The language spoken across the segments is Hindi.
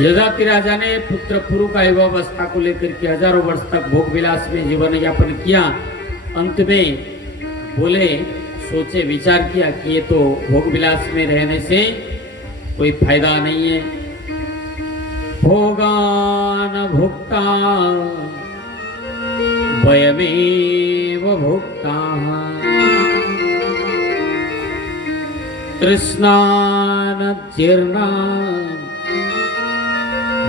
यजाति राजा ने पुत्र पुरु का युवावस्था को लेकर के हजारों वर्ष तक भोग विलास में जीवन यापन किया। अंत में बोले, सोचे, विचार किया कि ये तो भोग विलास में रहने से कोई फायदा नहीं है। भोगान भुक्ता वयमेव भुक्ता तृष्णान जीर्णा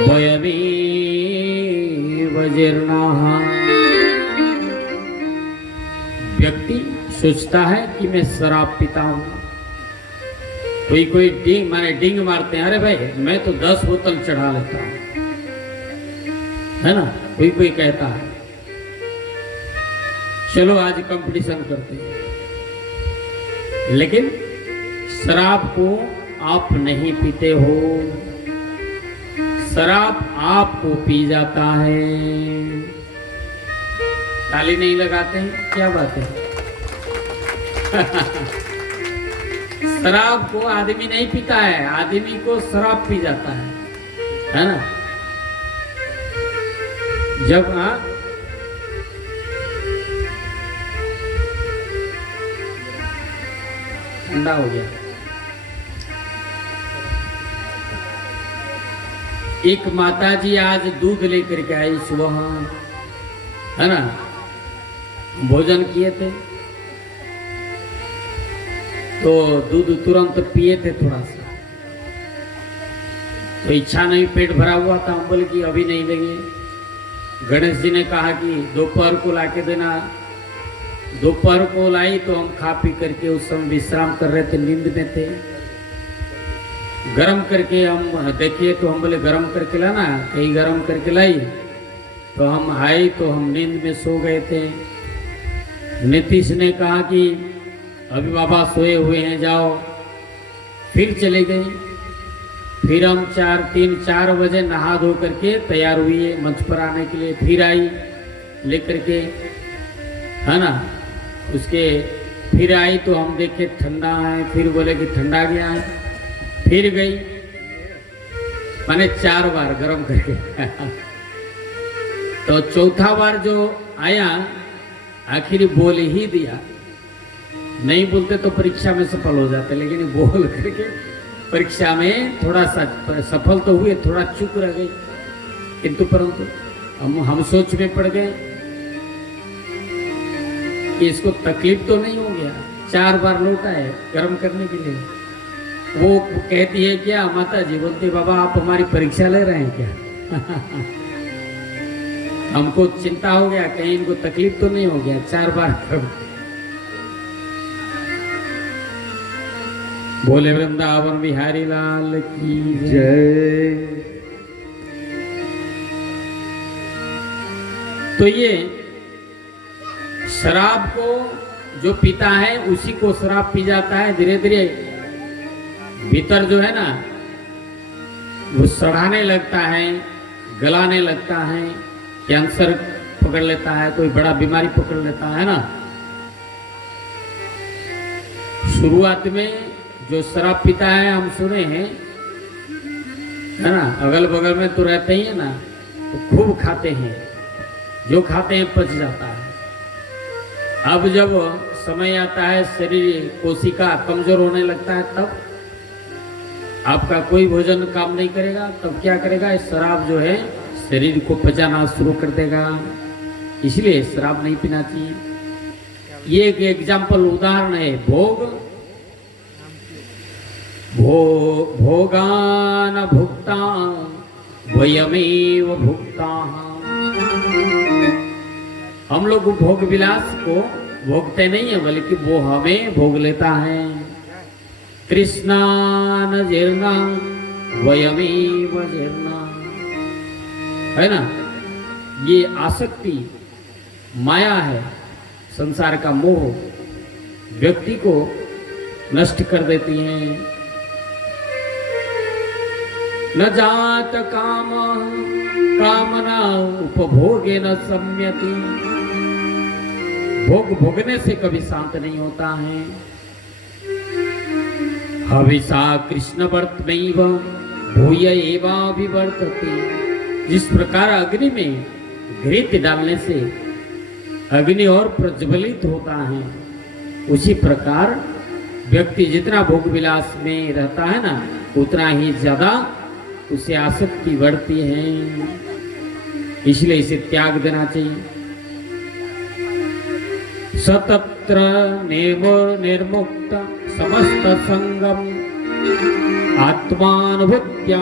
वयमेव जीर्णाः। व्यक्ति सोचता है कि मैं शराब पीता हूं। कोई डिंग मारते हैं, अरे भाई मैं तो 10 बोतल चढ़ा लेता हूं, है ना। कोई कहता है चलो आज कंपटीशन करते हैं, लेकिन शराब को आप नहीं पीते हो, शराब आपको पी जाता है। ताली नहीं लगाते हैं, क्या बात है? शराब को आदमी नहीं पीता है, आदमी को शराब पी जाता है ना। जब ठंडा हो गया, एक माताजी आज दूध लेकर के आई सुबह, है ना। भोजन किए थे तो दूध तुरंत पिए थे थोड़ा सा, तो इच्छा नहीं, पेट भरा हुआ था। हम बोले कि अभी नहीं लेंगे। गणेश जी ने कहा कि दोपहर को लाके देना। दोपहर को लाई तो हम खा पी करके उस समय विश्राम कर रहे थे, नींद में थे। गरम करके हम देखिए तो हम बोले गरम करके लाना, कहीं गरम करके लाई तो हम आए तो हम नींद में सो गए थे। नीतीश ने कहा कि अभी बाबा सोए हुए हैं, जाओ। फिर चले गए। फिर हम 4 बजे नहा धो करके तैयार हुए मंच पर आने के लिए। फिर आई लेकर के, है ना। उसके फिर आई तो हम देखे ठंडा है, फिर बोले कि ठंडा गया है। फिर गई, मैंने 4 बार गरम करके तो चौथा बार जो आया आखिर बोल ही दिया। नहीं बोलते तो परीक्षा में सफल हो जाते, लेकिन बोल करके परीक्षा में थोड़ा सा सफल तो हुए, थोड़ा चूक रह गई। किंतु परंतु हम सोच में पड़ गए कि इसको तकलीफ तो नहीं हो गया। 4 बार लौटा है गर्म करने के लिए। वो कहती है क्या माता जी, बोलती बाबा आप हमारी परीक्षा ले रहे हैं क्या? हमको चिंता हो गया कहीं इनको तकलीफ तो नहीं हो गया। 4 बार गर्म। बोले वृंदावन बिहारी लाल की जय। तो ये शराब को जो पीता है उसी को शराब पी जाता है। धीरे धीरे भीतर जो है ना वो सड़ाने लगता है, गलाने लगता है, कैंसर पकड़ लेता है, कोई बड़ा बीमारी पकड़ लेता है ना। शुरुआत में जो शराब पीता है हम सुने हैं, है ना, अगल बगल में तो रहते ही है ना, तो खूब खाते हैं, जो खाते हैं पच जाता है। अब जब समय आता है शरीर कोशिका कमजोर होने लगता है, तब आपका कोई भोजन काम नहीं करेगा। तब क्या करेगा, शराब जो है शरीर को पचाना शुरू कर देगा। इसलिए शराब नहीं पीना चाहिए। ये एक एग्जाम्पल उदाहरण है। भोगान भुक्ता वयमेव भुक्ता। हम लोग भोग विलास को भोगते नहीं है, बल्कि वो हमें भोग लेता है। कृष्णान जीर्णा वयमेव जीर्णा, है ना। ये आसक्ति माया है, संसार का मोह व्यक्ति को नष्ट कर देती है। न जात काम कामना उपभोगे न सम्यति। भोग भोगने से कभी शांत नहीं होता है। हविषा कृष्ण वर्तमैव भूय एवाभिवर्धते। जिस प्रकार अग्नि में घृत डालने से अग्नि और प्रज्वलित होता है, उसी प्रकार व्यक्ति जितना भोग विलास में रहता है ना, उतना ही ज्यादा उसे आसक्ति बढ़ती है। इसलिए इसे त्याग देना चाहिए। सतत्र निर्मुक्त समस्त संगम आत्मानुभूत्या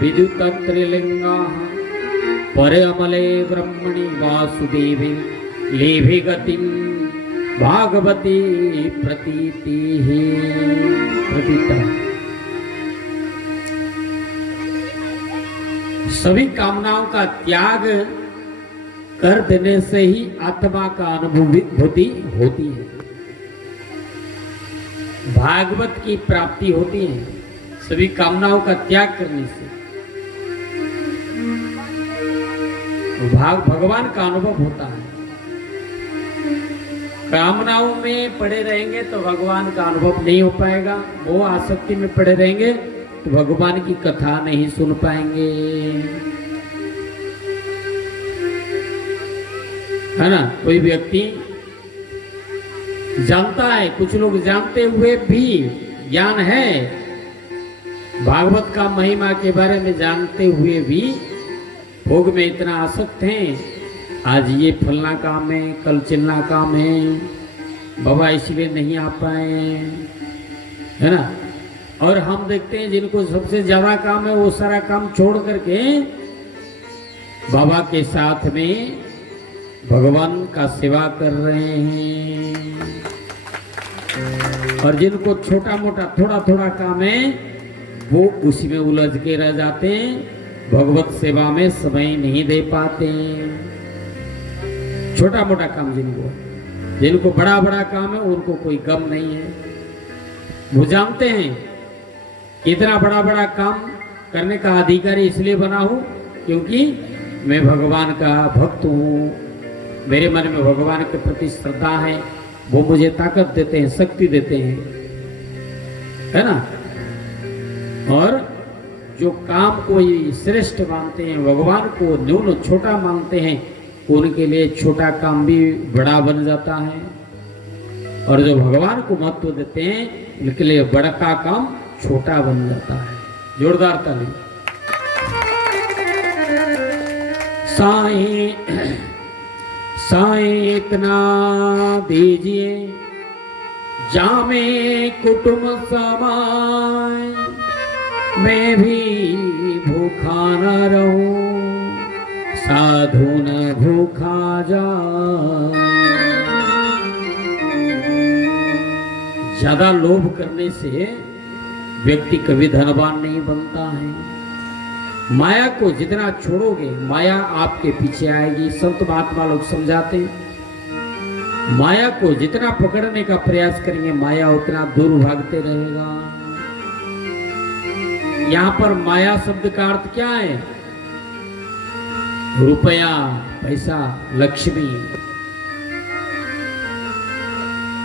विद्युत त्रिलिंगा परमले ब्रह्मणि वासुदेवे लेभे गतिम भागवती प्रतीति प्रतीता। सभी कामनाओं का त्याग कर देने से ही आत्मा का अनुभूति होती है, भागवत की प्राप्ति होती है। सभी कामनाओं का त्याग करने से भगवान का अनुभव होता है। कामनाओं में पड़े रहेंगे तो भगवान का अनुभव नहीं हो पाएगा। वो आसक्ति में पड़े रहेंगे तो भगवान की कथा नहीं सुन पाएंगे, है ना। कोई व्यक्ति जानता है, कुछ लोग जानते हुए भी, ज्ञान है भागवत का महिमा के बारे में जानते हुए भी भोग में इतना आसक्त हैं। आज ये फलना काम है, कल चिलना काम है, बाबा इसलिए नहीं आ पाए, है ना। और हम देखते हैं जिनको सबसे ज्यादा काम है वो सारा काम छोड़ करके बाबा के साथ में भगवान का सेवा कर रहे हैं। और जिनको छोटा मोटा थोड़ा थोड़ा काम है वो उसी में उलझ के रह जाते हैं, भगवत सेवा में समय नहीं दे पाते। छोटा मोटा काम जिनको बड़ा बड़ा काम है उनको कोई गम नहीं है। वो जानते हैं इतना बड़ा बड़ा काम करने का अधिकारी इसलिए बना हूं क्योंकि मैं भगवान का भक्त हूँ, मेरे मन में भगवान के प्रति श्रद्धा है, वो मुझे ताकत देते हैं, शक्ति देते हैं, है ना। और जो काम को श्रेष्ठ मानते हैं, भगवान को न्यून छोटा मानते हैं, उनके लिए छोटा काम भी बड़ा बन जाता है। और जो भगवान को महत्व देते हैं उनके लिए बड़ा का काम छोटा बन जाता है। जोरदार ताली। साईं इतना दीजिए जामे कुटुंब समाए, मैं भी भूखा न रहूं, साधु न भूखा जाए। ज्यादा लोभ करने से व्यक्ति कभी धनवान नहीं बनता है। माया को जितना छोड़ोगे माया आपके पीछे आएगी। संत महात्मा लोग समझाते हैं माया को जितना पकड़ने का प्रयास करेंगे माया उतना दूर भागते रहेगा। यहाँ पर माया शब्द का अर्थ क्या है? रुपया, पैसा, लक्ष्मी।